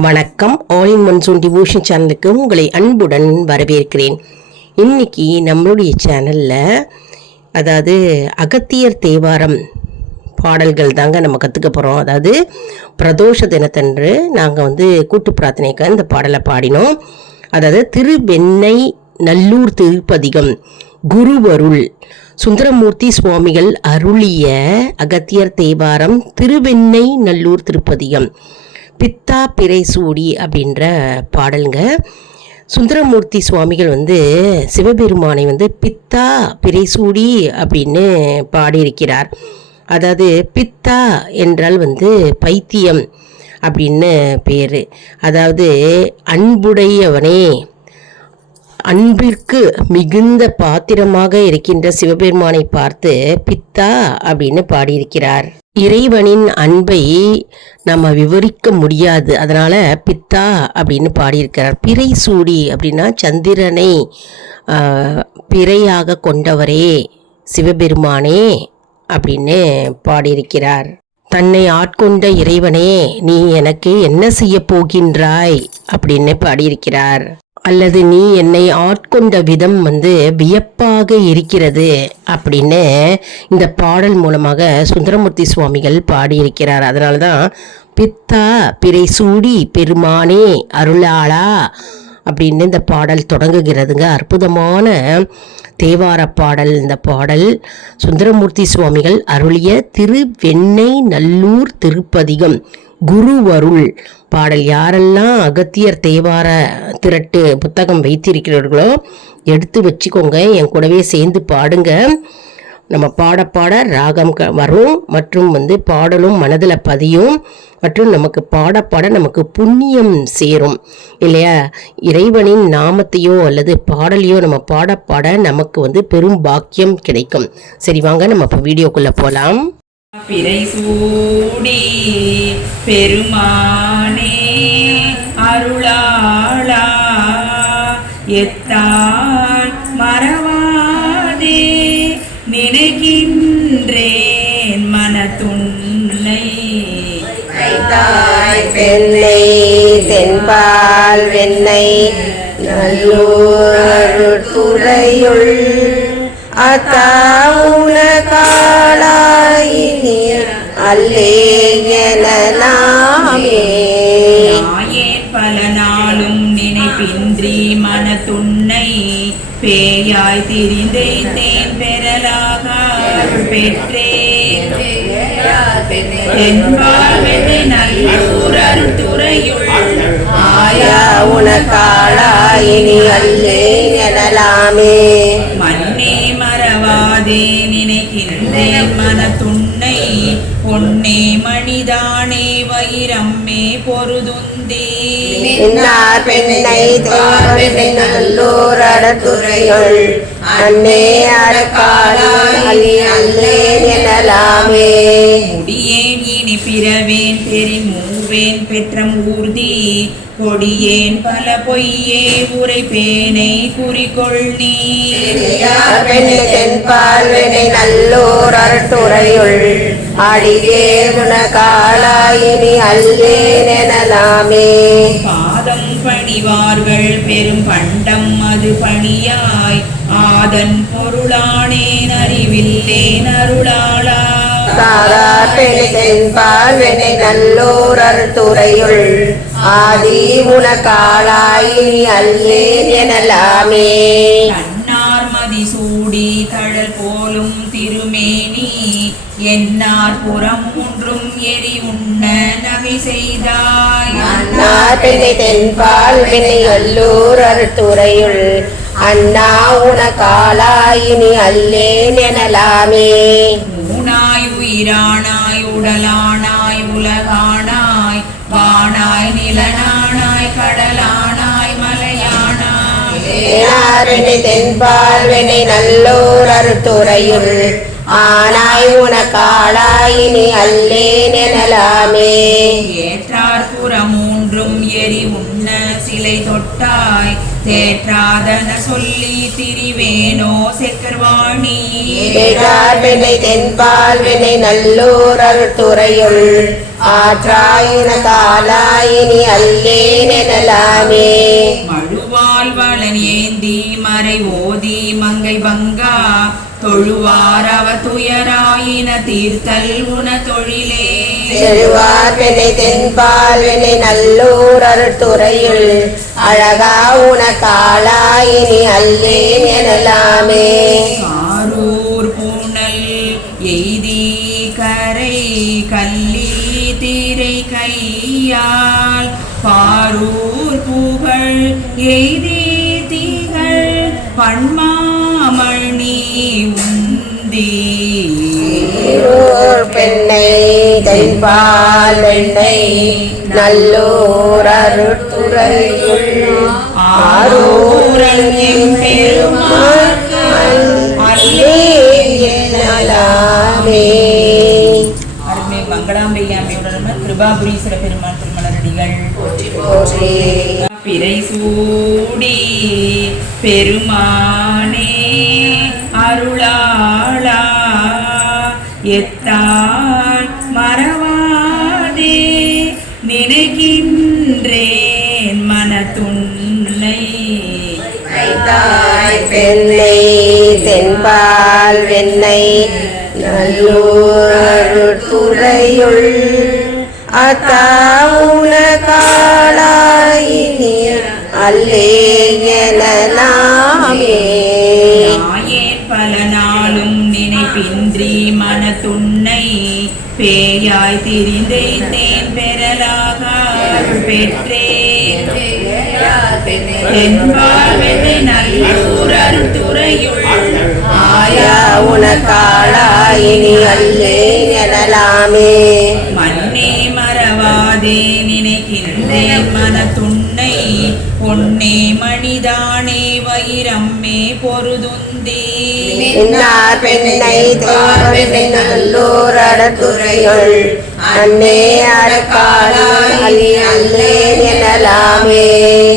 வணக்கம். All in monsoon devotion சேனலுக்கு உங்களை அன்புடன் வரவேற்கிறேன். இன்னைக்கு நம்மளுடைய சேனலில் அதாவது அகத்தியர் தேவாரம் பாடல்கள் தாங்க நம்ம கற்றுக்க போகிறோம். அதாவது பிரதோஷ தினத்தன்று நாங்கள் கூட்டு பிரார்த்தனைக்கு இந்த பாடலை பாடினோம். அதாவது திருவெண்ணை நல்லூர் திருப்பதிகம் குருவருள் சுந்தரமூர்த்தி சுவாமிகள் அருளிய அகத்தியர் தேவாரம் திருவெண்ணை நல்லூர் திருப்பதிகம் பித்தா பிறைசூடி அப்படின்ற பாடலுங்க. சுந்தரமூர்த்தி சுவாமிகள் சிவபெருமானை பித்தா பிறைசூடி அப்படின்னு பாடியிருக்கிறார். அதாவது பித்தா என்றால் பைத்தியம் அப்படின்னு பேர். அதாவது அன்புடையவனே, அன்பிற்கு மிகுந்த பாத்திரமாக இருக்கின்ற சிவபெருமானை பார்த்து பித்தா அப்படின்னு பாடியிருக்கிறார். இறைவனின் அன்பை நம்ம விவரிக்க முடியாது, அதனால பித்தா அப்படின்னு பாடியிருக்கிறார். பிறை சூடி அப்படின்னா சந்திரனை பிறையாக கொண்டவரே சிவபெருமானே அப்படின்னு பாடியிருக்கிறார். தன்னை ஆட்கொண்ட இறைவனே, நீ எனக்கு என்ன செய்ய போகின்றாய் அப்படின்னு பாடியிருக்கிறார். அல்லது நீ என்னை ஆட்கொண்ட விதம் வியப்பாக இருக்கிறது அப்படின்னு இந்த பாடல் மூலமாக சுந்தரமூர்த்தி சுவாமிகள் பாடியிருக்கிறார். அதனால தான் பித்தா பிறைசூடி பெருமானே அருளாளா அப்படின்னு இந்த பாடல் தொடங்குகிறதுங்க. அற்புதமான தேவார பாடல். இந்த பாடல் சுந்தரமூர்த்தி சுவாமிகள் அருளிய திருவெண்ணை நல்லூர் திருப்பதிகம் குருவருள் பாடல். யாரெல்லாம் அகத்தியர் தேவார திரட்டு புத்தகம் வைத்திருக்கிறீர்களோ எடுத்து வச்சுக்கோங்க, என் கூடவே சேர்ந்து பாடுங்க. நம்ம பாட பாட ராகம் வரும் மற்றும் பாடலும் மனதில் பதியும் மற்றும் நமக்கு பாட பாட நமக்கு புண்ணியம் சேரும் இல்லையா? இறைவனின் நாமத்தையோ அல்லது பாடலையோ நம்ம பாட பாட நமக்கு பெரும் பாக்கியம் கிடைக்கும். சரி, வாங்க நம்ம இப்போ வீடியோக்குள்ளே போகலாம். பிறைசூடி பெருமானே அருளாளா எத்தான் மறவாதே நினைக்கின்றேன் மனத்துன்னை வெண்ணை தென்பால் வெண்ணை நல்லூர் துறையுள் அத்தாவுல காளாயினி அல்லே எனலாமே. நாயேன் பல நாளும் நினைப்பின்றி மனத்துன்னை பேயாய் திரிந்தேன் பெறலாக பெற்றேன். தென்பால் நல்லூர் அருள்துறையுள் ஆயா உனக்காளாயினி அல்லே எனலாமே. மன்னே மறவாதே நினைக்கின்றேன் மனத்துன்னை பொன்னே மணிதானே வைரம்மே பொருதுந்தே. இன்னார் பெண்ணை தேவனை நல்லூர் அடத்துறையுள் அன்னே அடக்காளி அல்லே எனலாமே. முடியேன் இனி பிறவேன் பெரின் மூவேன் பெற்றம் ஊர்தி கொடியேன் பல பொய்யே உரைப்பேனை குறிக்கொள் நீ. தென்பால் வெண்ணை நல்லூர் அருட்டுறையுள் அடியே குணகாளாயினி அல்லே எனலாமே. பாதம் பணிவார்கள் பெரும் பண்டம் அது பணியாய் ஆதன் பொருளானேன் அறிவில்லேன் அருளாளா. தென்பால் வெண்ணை நல்லூர் அருட்டுறையுள் ஆதி உனக்காளாயினி அல்லே எனலாமே. தன்னார் மதி சூடி தழல் போலும் திருமேனி என்னார் புறம் ஒன்றும் எரி உண்ண நகை செய்தாய். தென்பால் வெண்ணை நல்லூர் அருட்டுறையுள் அண்ணா உனக்காளாயினி அல்லே எனலாமே. ஊனாய் உயிரானாய் உடலானாய் உலகானாய் வானாய் நிலனானாய் கடலானாய் மலையானாய். தென்பால் வெண்ணை நல்லூர் அருட்டுறையுள் ஆனாய் உனக்காளாயினி அல்லே எனலாமே. ஏற்றார் புறம் மூன்றும் எரி உண்ண சிலை தொட்டாய் தேற்றாதன சொல்லி திரிவேனோ செக்கர்வாணி ஏற்றார் பெண்ணை தென்பால் வினை நல்லூர் அருட்துறையுள் ஆற்றாயுன காலாயினி அல்லேன் எனலாமே மழுவால் வளன் ஏந்தி மறை ஓதி மங்கை பங்கா தொழுவார் அவ துயராயின தீர்த்தல் உன தொழிலே செழுவார் பெண்ணை தென்பால் வினை நல்லூர் அருட்துறையுள் அழகா உன காலாயினி அல்லேன் எனலாமே காரூர் பூணல் எய்தி கரை கல்லி திரை கையால் பாரூர் புகழ் எய்தி திகழ் பன்மாமணி உந்தி ஈரூர் பெண்ணை தென்பால் வெண்ணை நல்லூர் அருட்துறையுள் ஆரூரல் எம்பெருமான் அல்லேன் எனலாமே அருமை மங்களாம்பையாமையுடன் கிருபாபுரீஸ்வர பெருமான் திருமலரடிகள் போற்றி பிறை சூடி பெருமானே அருளாளா எத்தால் மறவாதே நினைக்கின்றேன் மனத்துன்னை தாய் பெண்ணை தென்பால் வெண்ணை நல்லூர் அருட்துறையுள் அத்தாவுன காலாயினி அல்லேன் எனலாமே நாயேன் பல நாளும் நினைப்பின்றி மனத்துன்னை பேயாய் திரிந்தேன் பெறலாக பெற்றேன் தென்பால்வெண்ணை நல்லூர் அருட்துறையுள் ஆயா உன காலாயினி அல்லேன் எனலாமே மண்ணே மறவாதே நினைக்கின்றேன் மனத்துன்னை பொன்னே மணிதானே வைரம்மே பொருதுந்தே இன்னார் பெண்ணை தேவனை நல்லூர் அருட்துறையுள் அன்னே அடக்காலாயி அல்லேன் எனலாமே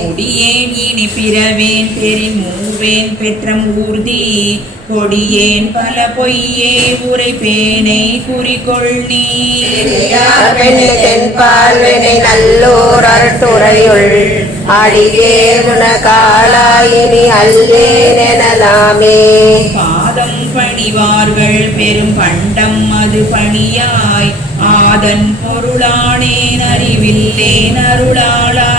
முடியேன் இனி பிறவேன் பெரின் மூவேன் பெற்றம் ஊர்தி கொடியேன் பல பொய்யே உரைப்பேனை குறிக்கொள் நீ பெண்ணை தென்பால் வினை நல்லூர் அருட்துறையுள் அடியே குண காலாயினி அல்லேன் எனலாமே பாதம் பணிவார்கள் பெரும் பண்டம் அது பணியாய் ஆதன் பொருளானேன் அறிவில்லேன் அருளாளா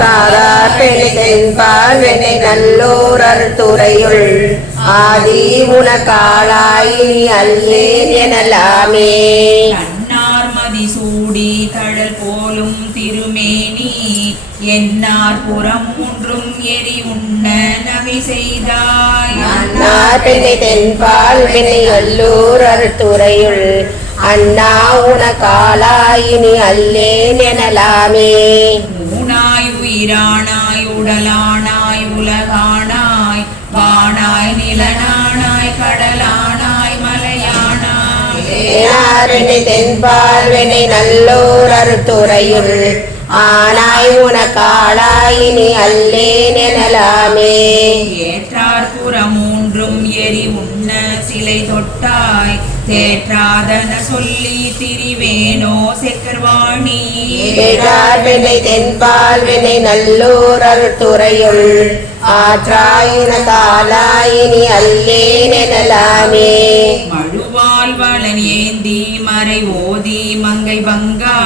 சாதார் பெண்ணை தென்பால் வினை நல்லூர் அருட்துறையுள் ஆதி உன காலாயினி அல்லேன் எனலாமே தன்னார் மதி சூடி தழல் போலும் திருமேனி என்னார் புறம் ஒன்றும் எரி உண்ண நகை செய்தாய் அன்னார் பெண்ணை தென்பால் வினை நல்லூர் அருட்துறையுள் அண்ணா உன காலாயினி அல்லேன் எனலாமே ஊனாய் உயிரானாய் உடலானாய் உலகானாய் வானாய் நிலனானாய் கடலானாய் மலையானாய் பெண்ணை தென்பால் வினை நல்லூர் அருட்துறையுள் ஆனாய் உன காலாயினி அல்லேன் எனலாமே ஏற்றார் புறமூன்றும் எரி உண்ண சிலை தொட்டாய் தேற்றாதன சொல்லி திரிவேனோ செக்கர்வாணி ஏற்றார் பெண்ணை தென்பால் வினை நல்லூர் அருட்துறையுள் ஆற்றாயுன காலாயினி அல்லேன் எனலாமே மழுவால் வளன் ஏந்தி மறை ஓதி மங்கை பங்கா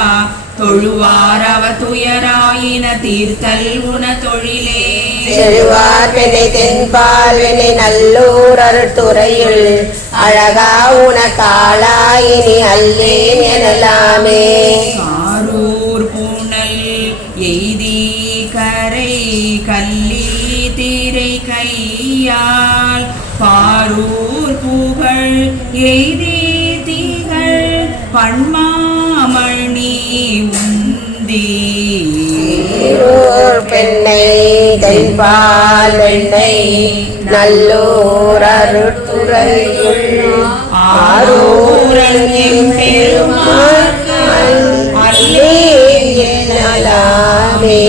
தொழுவார் அவ துயராயின தீர்த்தல் உன தொழிலே செழுவார் பெண்ணை தென்பால் வினை நல்லூர் அருட்துறையுள் அழகா உன காலாயினி அல்லேன் எனலாமே காரூர் பூணல் எய்தி கரை கல்லி திரை கையால் பாரூர் புகழ் எய்தி திகழ் பன்மாமணி உந்தி ஈரூர் பெண்ணை தென்பால் வெண்ணை நல்லூர் அருட்துறையுள் ஆரூரல் எம்பெருமான் அல்லேன் எனலாமே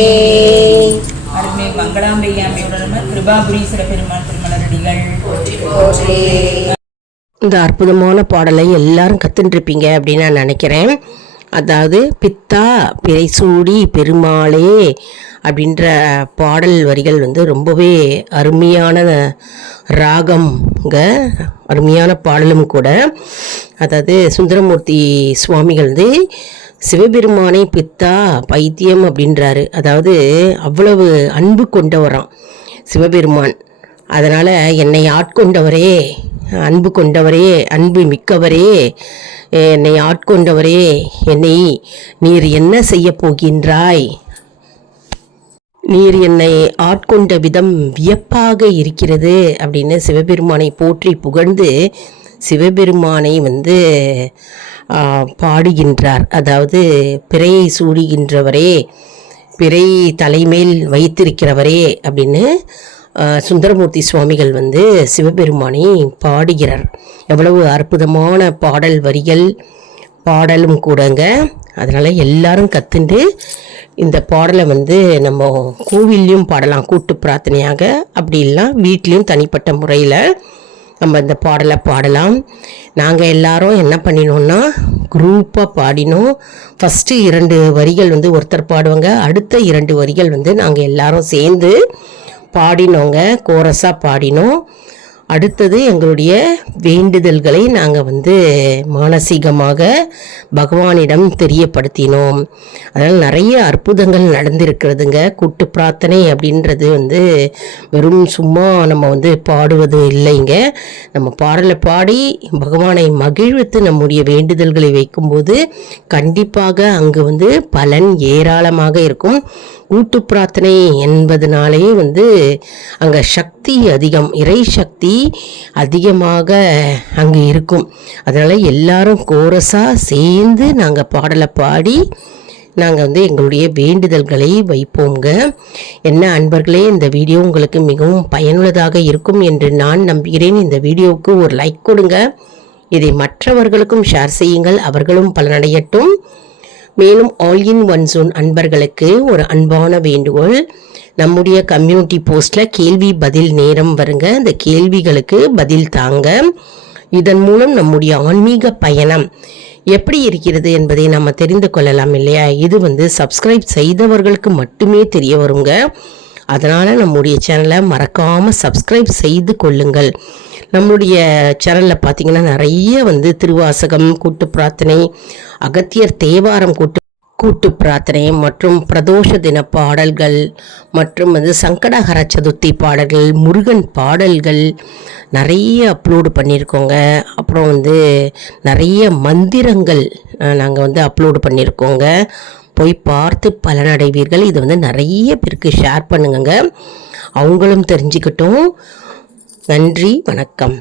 அருமை மங்களாம்பையாமையுடன் பிரதமர் கிருபாபுரீஸ்வர பெருமாள் திருமலரடிகள். போற்றி. இந்த அற்புதமான பாடலை எல்லாரும் கற்றுட்டுருப்பீங்க அப்படின்னு நான் நினைக்கிறேன். அதாவது பித்தா பிறைசூடி பெருமாளே அப்படின்ற பாடல் வரிகள் வந்து ரொம்பவே அருமையான ராகம்ங்க, அருமையான பாடலும் கூட. அதாவது சுந்தரமூர்த்தி சுவாமிகள் வந்து சிவபெருமானை பித்தா பைத்தியம் அப்படின்றாரு. அதாவது அவ்வளவு அன்பு கொண்டவராம் சிவபெருமான். அதனால் என்னை ஆட்கொண்டவரே, அன்பு கொண்டவரே, அன்பு மிக்கவரே, என்னை ஆட்கொண்டவரே, என்னை நீர் என்ன செய்ய போகின்றாய், நீர் என்னை ஆட்கொண்ட விதம் வியப்பாக இருக்கிறது அப்படின்னு சிவபெருமானை போற்றி புகழ்ந்து சிவபெருமானை வந்து பாடுகின்றார். அதாவது பிறையை சூடுகின்றவரே, பிறை தலைமேல் வைத்திருக்கிறவரே அப்படின்னு சுந்தரமூர்த்தி சுவாமிகள் வந்து சிவபெருமானை பாடுகிறார். எவ்வளவு அற்புதமான பாடல் வரிகள், பாடலும் கூடங்க. அதனால் எல்லாரும் கற்றுண்டு இந்த பாடலை வந்து நம்ம கோவில்லையும் பாடலாம் கூட்டு பிரார்த்தனையாக, அப்படி இல்லை வீட்லேயும் தனிப்பட்ட முறையில் நம்ம இந்த பாடலை பாடலாம். நாங்கள் எல்லாரும் என்ன பண்ணினோன்னா குரூப்பாக பாடினோம். ஃபஸ்ட்டு 2 வரிகள் வந்து ஒருத்தர் பாடுவாங்க, அடுத்த 2 வரிகள் வந்து நாங்கள் எல்லாரும் சேர்ந்து பாடினோங்க, கோரஸாக பாடினோம். அடுத்தது எங்களுடைய வேண்டுதல்களை நாங்கள் வந்து மானசீகமாக பகவானிடம் தெரியப்படுத்தினோம். அதனால் நிறைய அற்புதங்கள் நடந்திருக்கிறதுங்க. கூட்டு பிரார்த்தனை அப்படின்றது வந்து வெறும் சும்மா நம்ம வந்து பாடுவது இல்லைங்க. நம்ம பாடலை பாடி பகவானை மகிழ்வித்து நம்முடைய வேண்டுதல்களை வைக்கும்போது கண்டிப்பாக அங்கு வந்து பலன் ஏராளமாக இருக்கும். கூட்டு பிரார்த்தனை என்பதனாலே வந்து அங்கே சக்தி அதிகம், இறை சக்தி அதிகமாக அங்கே இருக்கும். அதனால் எல்லாரும் கோரஸாக சேர்ந்து நாங்கள் பாடலை பாடி நாங்கள் வந்து எங்களுடைய வேண்டுதல்களை வைப்போங்க. என்ன அன்பர்களே, இந்த வீடியோ உங்களுக்கு மிகவும் பயனுள்ளதாக இருக்கும் என்று நான் நம்புகிறேன். இந்த வீடியோவுக்கு ஒரு லைக் கொடுங்க, இதை மற்றவர்களுக்கும் ஷேர் செய்யுங்கள், அவர்களும் பலனடையட்டும். மேலும் ஆல் இன் ஒன் ஜோன் அன்பர்களுக்கு ஒரு அன்பான வேண்டுகோள், நம்முடைய கம்யூனிட்டி போஸ்ட்டில் கேள்வி பதில் நேரம் வருங்க. இந்த கேள்விகளுக்கு பதில் தாங்க. இதன் மூலம் நம்முடைய ஆன்மீக பயணம் எப்படி இருக்கிறது என்பதை நம்ம தெரிந்து கொள்ளலாம் இல்லையா? இது வந்து சப்ஸ்கிரைப் செய்தவர்களுக்கு மட்டுமே தெரிய வருங்க. அதனால் நம்முடைய சேனலை மறக்காமல் சப்ஸ்கிரைப் செய்து கொள்ளுங்கள். நம்மளுடைய சேனலில் பார்த்திங்கன்னா நிறைய வந்து திருவாசகம் கூட்டு பிரார்த்தனை, அகத்தியர் தேவாரம் கூட்டு பிரார்த்தனை மற்றும் பிரதோஷ தின பாடல்கள் மற்றும் வந்து சங்கடஹர சதுர்த்தி பாடல்கள், முருகன் பாடல்கள் நிறைய அப்லோடு பண்ணியிருக்கோங்க. அப்புறம் வந்து நிறைய மந்திரங்கள் நாங்கள் வந்து அப்லோடு பண்ணியிருக்கோங்க. போய் பார்த்து பலனடைவீர்கள். இது வந்து நிறைய பேருக்கு ஷேர் பண்ணுங்க, அவங்களும் தெரிஞ்சுக்கிட்டோம். நன்றி, வணக்கம்.